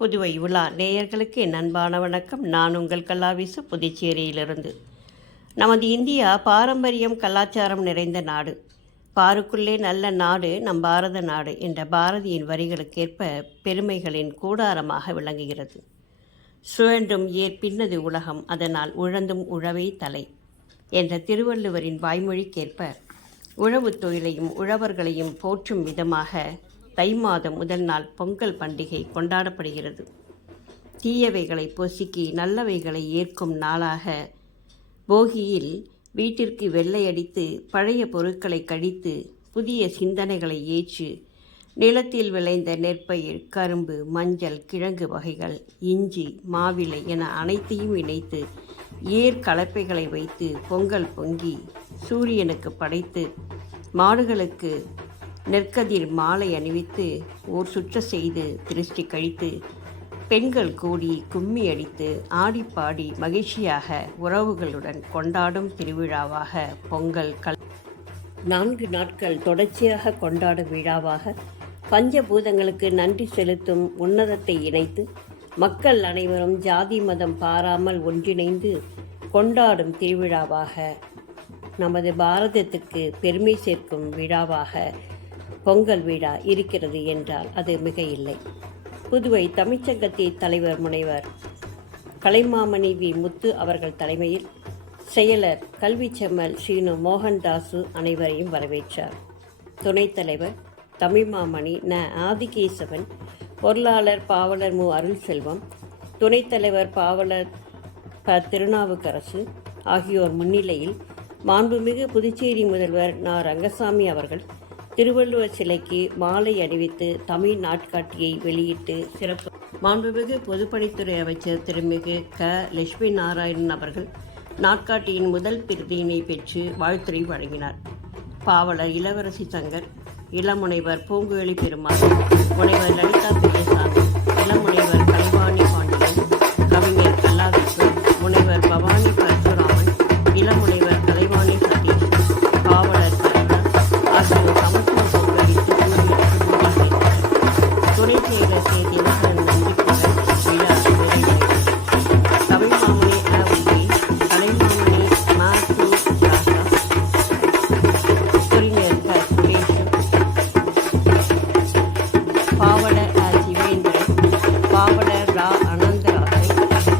புதுவை உலா நேயர்களுக்கு என் அன்பான வணக்கம். நான் உங்கள் கல்லாவிசு, புதுச்சேரியிலிருந்து. நமது இந்தியா பாரம்பரியம் கலாச்சாரம் நிறைந்த நாடு. பாருக்குள்ளே நல்ல நாடு நம் பாரத நாடு என்ற பாரதியின் வரிகளுக்கேற்ப பெருமைகளின் கூடாரமாக விளங்குகிறது. சுழன்றும் ஏற்பின்னது உலகம், அதனால் உழந்தும் உழவே தலை என்ற திருவள்ளுவரின் வாய்மொழிக்கேற்ப உழவுத் தொழிலையும் உழவர்களையும் போற்றும் விதமாக தை மாதம் முதல் நாள் பொங்கல் பண்டிகை கொண்டாடப்படுகிறது. தீயவைகளை பொசுக்கி நல்லவைகளை ஏற்கும் நாளாக போகியில் வீட்டிற்கு வெள்ளையடித்து பழைய பொருட்களை கழித்து புதிய சிந்தனைகளை ஏற்று நிலத்தில் விளைந்த நெற்பயிர், கரும்பு, மஞ்சள், கிழங்கு வகைகள், இஞ்சி, மாவிலை என அனைத்தையும் இணைத்து ஏர் கலப்பைகளை வைத்து பொங்கல் பொங்கி சூரியனுக்கு படைத்து மாடுகளுக்கு நெற்கதிர் மாலை அணிவித்து ஓர் சுற்ற செய்து திருஷ்டி கழித்து பெண்கள் கூடி கும்மி அடித்து ஆடிப்பாடி மகிழ்ச்சியாக உறவுகளுடன் கொண்டாடும் திருவிழாவாக பொங்கல் 4 நாட்கள் தொடர்ச்சியாக கொண்டாடும் விழாவாக பஞ்சபூதங்களுக்கு நன்றி செலுத்தும் உன்னதத்தை இணைத்து மக்கள் அனைவரும் ஜாதி மதம் பாராமல் ஒன்றிணைந்து கொண்டாடும் திருவிழாவாக நமது பாரதத்திற்கு பெருமை சேர்க்கும் விழாவாக பொங்கல் விழா இருக்கிறது என்றால் அது மிக இல்லை. புதுவை தமிழ்ச்சங்கத்தின் தலைவர் முனைவர் கலைமாமணி வி. முத்து அவர்கள் தலைமையில் செயலர் கல்விச்செம்மல் ஸ்ரீனு மோகன்தாசு அனைவரையும் வரவேற்றார். துணைத் தலைவர் தமிழ்மாமணி ந. ஆதிகேசவன், பொருளாளர் பாவலர் மு. அருள் செல்வம், துணைத் தலைவர் பாவலர் ப. திருநாவுக்கரசு ஆகியோர் முன்னிலையில் மாண்புமிகு புதுச்சேரி முதல்வர் ந. ரங்கசாமி அவர்கள் திருவள்ளுவர் சிலைக்கு மாலை அணிவித்து தமிழ் நாட்காட்டியை வெளியிட்டு சிறப்பு. மாண்புமிகு பொதுப்பணித்துறை அமைச்சர் திருமிகு க. லட்சுமி நாராயணன் அவர்கள் நாட்காட்டியின் முதல் பிரதியினை பெற்று வாழ்த்துரை வழங்கினார். பாவலர் இளவரசி சங்கர், இளமுனைவர் பூங்குழலி பெருமாள், முனைவர் லலிதா பெரியசாமி, இளமுனைவர் கலைவாணி பாண்டியன், கவிஞர் கல்லாவிசு, முனைவர் பவானி பரசுராமன், இளமுனைவர் கலைவாணி சதீஷ், பாவலர் கலைஞர் ஆகியோர் சமத்துவம் பொங்கலிட்டு துணை செயலர் கே. தினகரன் நன்றிப்புடன் விழா நிறைவடைந்தது. தமிழ்மாமணி அ. கலைமாமணி ம. து. ராசா, குறிஞர் க. சுரேஷன், பாவலர் அ. சிவேந்திரன், பாவலர் ரா. அனந்தராசை,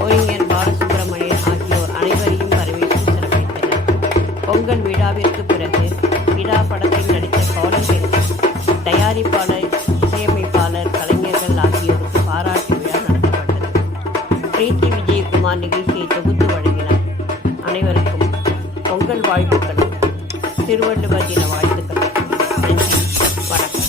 குறிஞர் பாலசுப்பிரமணியன் ஆகியோர் அனைவரையும் வரவேற்று சிறப்பித்தனர். பொங்கல் விழாவிற்கு பிறகு விழா படத்தில் நடித்த பாடல்களுக்கு தயாரிப்பாளர், இசையமைப்பாளர், கலைஞர்கள் ஆகியோருக்கு பாராட்டு விழா நடத்தப்பட்டது. பிரீத்தி விஜயகுமார் நிகழ்ச்சியை தொகுத்து வழங்கினார். அனைவருக்கும் பொங்கல் வாழ்த்துக்களும் திருவள்ளுவர் தின வாழ்த்துக்களும். நன்றி, வணக்கம்.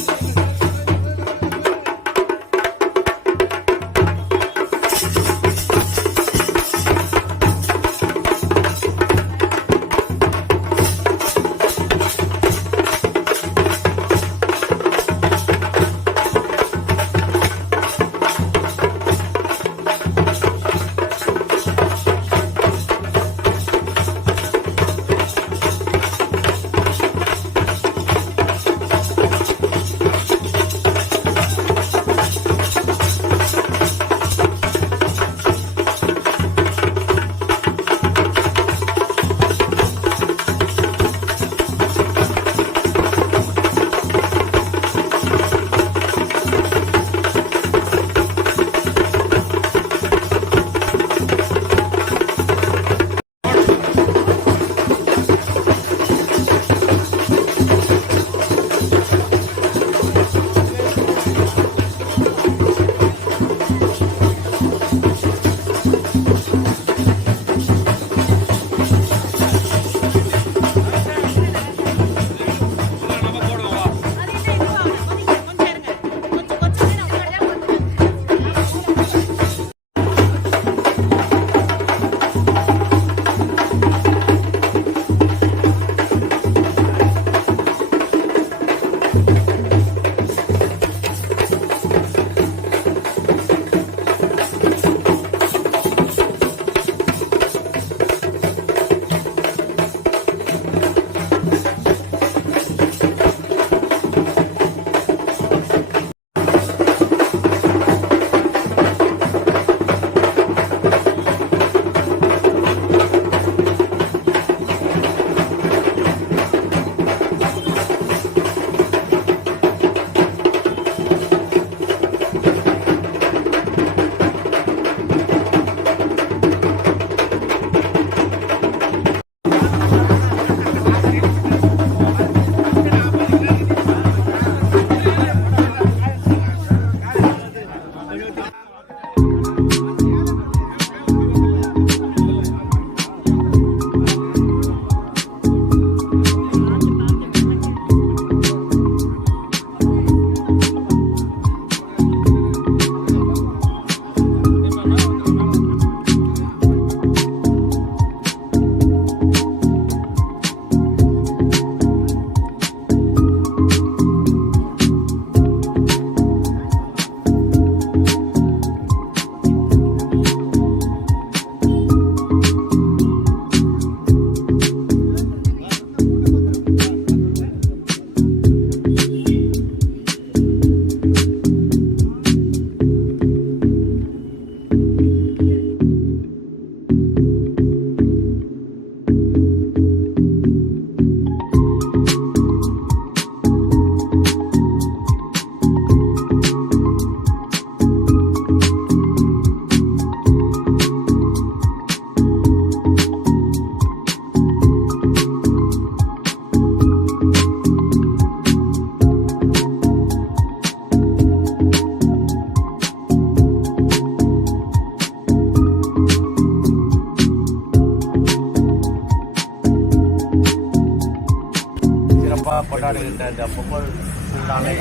கொண்டாடுகின்ற இந்த பொங்கல் திருநாளை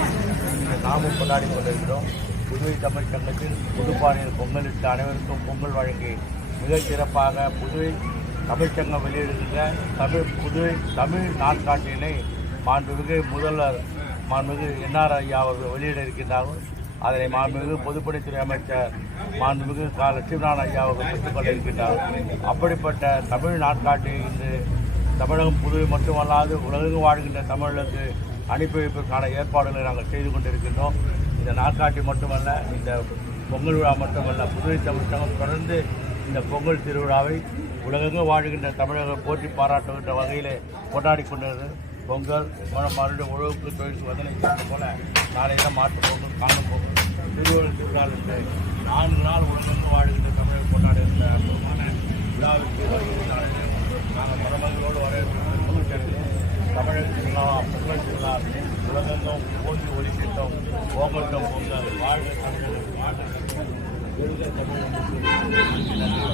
நாமும் கொண்டாடி கொண்டிருக்கிறோம். புதுவை தமிழ் சங்கத்தில் புதுப்பானையில் பொங்கலிட்டு அனைவருக்கும் பொங்கல் வழங்கி மிகச் சிறப்பாக புதுவை தமிழ்ச்சங்கம் வெளியிடுகின்ற புதுவை தமிழ் நாட்காட்டினை மாண்புமிகு முதல்வர் மாண்புமிகு என்ஆர் ஐயா அவர்கள் வெளியிட இருக்கின்றார்கள். அதனை மாண்புமிகு பொதுப்பணித்துறை அமைச்சர் மாண்புமிகு லட்சுமிநாராயண ஐயா அவர்கள் பெற்றுக்கொள்ள இருக்கின்றார். அப்படிப்பட்ட தமிழ் நாட்காட்டி இன்று தமிழகம் புதுவை மட்டுமல்லாது உலகம் வாழ்கின்ற தமிழர்களுக்கு அனுப்பி வைப்பதற்கான ஏற்பாடுகளை நாங்கள் செய்து கொண்டிருக்கின்றோம். இந்த நாட்காட்டி மட்டுமல்ல, இந்த பொங்கல் விழா மட்டுமல்ல, புதுவை தமிழ்ச்சங்கம் தொடர்ந்து இந்த பொங்கல் திருவிழாவை உலகெங்கும் வாழ்கின்ற தமிழர்கள் போற்றி பாராட்டுகின்ற வகையிலே கொண்டாடி கொண்டிருக்கிறது. பொங்கல் மறுபடியும் உழவுக்கு தொழிலுக்கு வதனை போல நாளைய மாட்டு பொங்கல், காணும் பொங்கல், திருவள்ளுவர் திருவிழா என்று 4 நாள் உலகெங்கும் வாழ்கின்ற தமிழர்கள் கொண்டாடுகின்ற அற்புதமான விழாவிற்கு நாங்கள் மரமகளோடு வரவேற்கிறோம். தமிழக திருவிழா பொங்கல் திருவிழா உலகெங்கும் போட்டி ஒலிக்கிட்டோம். ஓங்கட்டும் பொங்கல், வாழ்க தமிழகம், வாழ்க தமிழகம்.